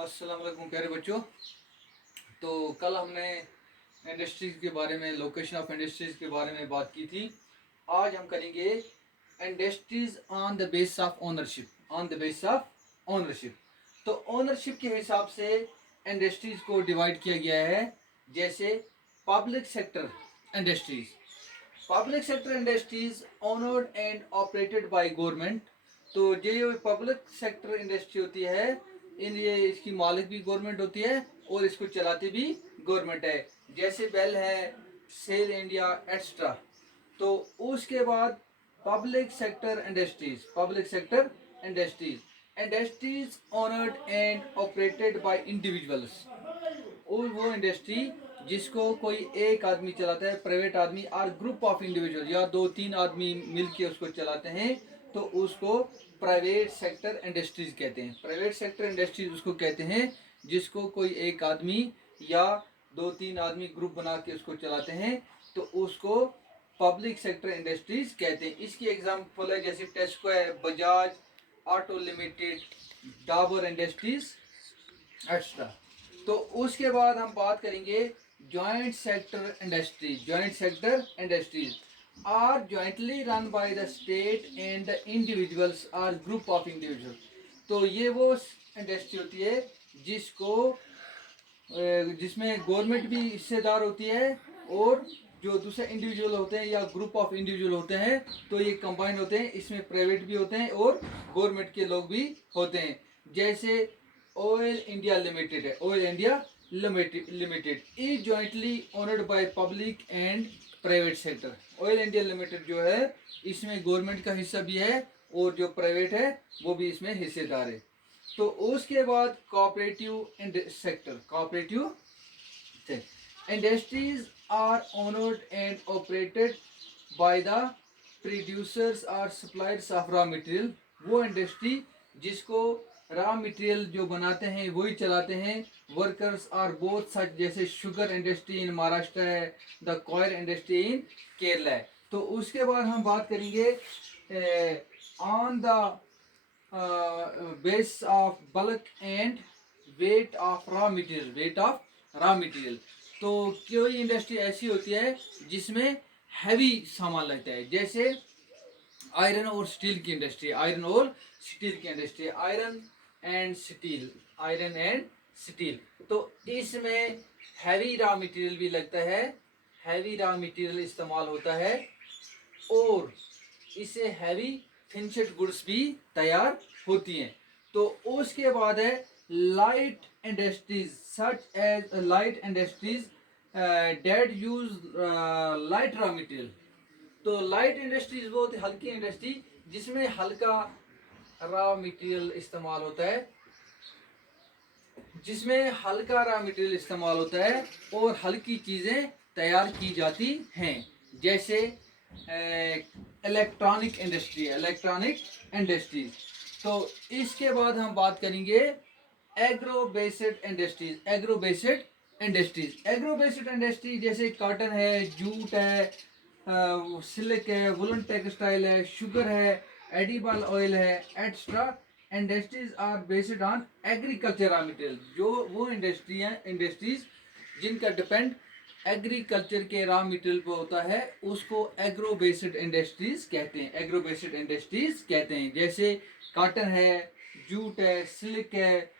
अस्सलाम वालेकुम प्यारे बच्चों। तो कल हमने इंडस्ट्रीज के बारे में, लोकेशन ऑफ इंडस्ट्रीज के बारे में बात की थी। आज हम करेंगे industries on the base of ownership. On the base of ownership, तो ओनरशिप के हिसाब से इंडस्ट्रीज को डिवाइड किया गया है। जैसे public sector industries, public sector industries owned and operated by government. तो ये पब्लिक सेक्टर इंडस्ट्री होती है, इन ये इसकी मालिक भी गवर्नमेंट होती है और इसको चलाती भी गवर्नमेंट है। जैसे बेल है, सेल इंडिया एक्स्ट्रा। तो उसके बाद public sector industries, public sector industries industries owned and operated by individuals. और वो इंडस्ट्री जिसको कोई एक आदमी चलाता है, प्राइवेट आदमी, और ग्रुप ऑफ इंडिविजुअल या दो तीन आदमी मिलके उसको चलाते हैं, तो उसको प्राइवेट सेक्टर इंडस्ट्रीज कहते हैं। प्राइवेट सेक्टर इंडस्ट्रीज उसको कहते हैं जिसको कोई एक आदमी या दो तीन आदमी ग्रुप बना के उसको चलाते हैं, तो उसको पब्लिक सेक्टर इंडस्ट्रीज कहते हैं। इसकी एग्जांपल है जैसे टेस्को है, Bajaj auto limited, Dabur industries extra. तो उसके बाद हम बात करेंगे joint sector industries. Joint sector industries are jointly run by the state and the individuals or group of individual. तो ये वो इंडस्ट्री होती है जिसको जिसमें गवर्नमेंट भी हिस्सेदार होती है और जो दूसरे इंडिविजुअल होते हैं या ग्रुप ऑफ इंडिविजुअल होते हैं, तो ये कंबाइन होते हैं। इसमें प्राइवेट भी होते हैं और गवर्नमेंट के लोग भी होते हैं। जैसे ऑयल इंडिया लिमिटेड है, Oil India Limited is jointly owned by public and private sector. Oil India Limited जो है इसमें गवर्नमेंट का हिस्सा भी है और जो प्राइवेट है वो भी इसमें हिस्सेदार है। तो उसके बाद cooperative sector, cooperative industries are owned and operated by the producers और सप्लायर्स ऑफ रॉ मटेरियल। वो इंडस्ट्री जिसको रॉ मटेरियल जो बनाते हैं वही चलाते हैं। वर्कर्स आर बोथ सच, जैसे शुगर इंडस्ट्री इन महाराष्ट्र है, the coir industry in Kerala है। तो उसके बाद हम बात करेंगे on the base of bulk and weight of raw material, weight of raw material. तो कोई इंडस्ट्री ऐसी होती है जिसमें हैवी सामान लगता है, जैसे आयरन और स्टील की इंडस्ट्री, आयरन और स्टील की industry, iron and steel, iron and steel. तो इसमें हैवी रॉ मटेरियल भी लगता है, हैवी रॉ मटेरियल इस्तेमाल होता है और इससे हैवी फिनिश्ड गुड्स भी तैयार होती हैं। तो उसके बाद है light industries, such as light industries that use light raw material. तो लाइट इंडस्ट्रीज वो होती है हल्की इंडस्ट्री जिसमें हल्का रॉ मटेरियल इस्तेमाल होता है, जिसमें हल्का रॉ मटेरियल इस्तेमाल होता है और हल्की चीज़ें तैयार की जाती हैं। जैसे इलेक्ट्रॉनिक इंडस्ट्री, इलेक्ट्रॉनिक इंडस्ट्रीज। तो इसके बाद हम बात करेंगे agro based industries, agro based industries. Agro based industry जैसे कॉटन है, जूट है, सिल्क है, वुलन टेक्सटाइल है, शुगर है, एडिबल ऑयल है extra. Industries are based on agriculture raw material. जो वो इंडस्ट्री हैं, इंडस्ट्रीज जिनका डिपेंड एग्रीकल्चर के रॉ मटेरियल पे होता है, उसको एग्रो बेस्ड इंडस्ट्रीज कहते हैं, एग्रो बेस्ड इंडस्ट्रीज कहते हैं। जैसे कॉटन है, जूट है, सिल्क है,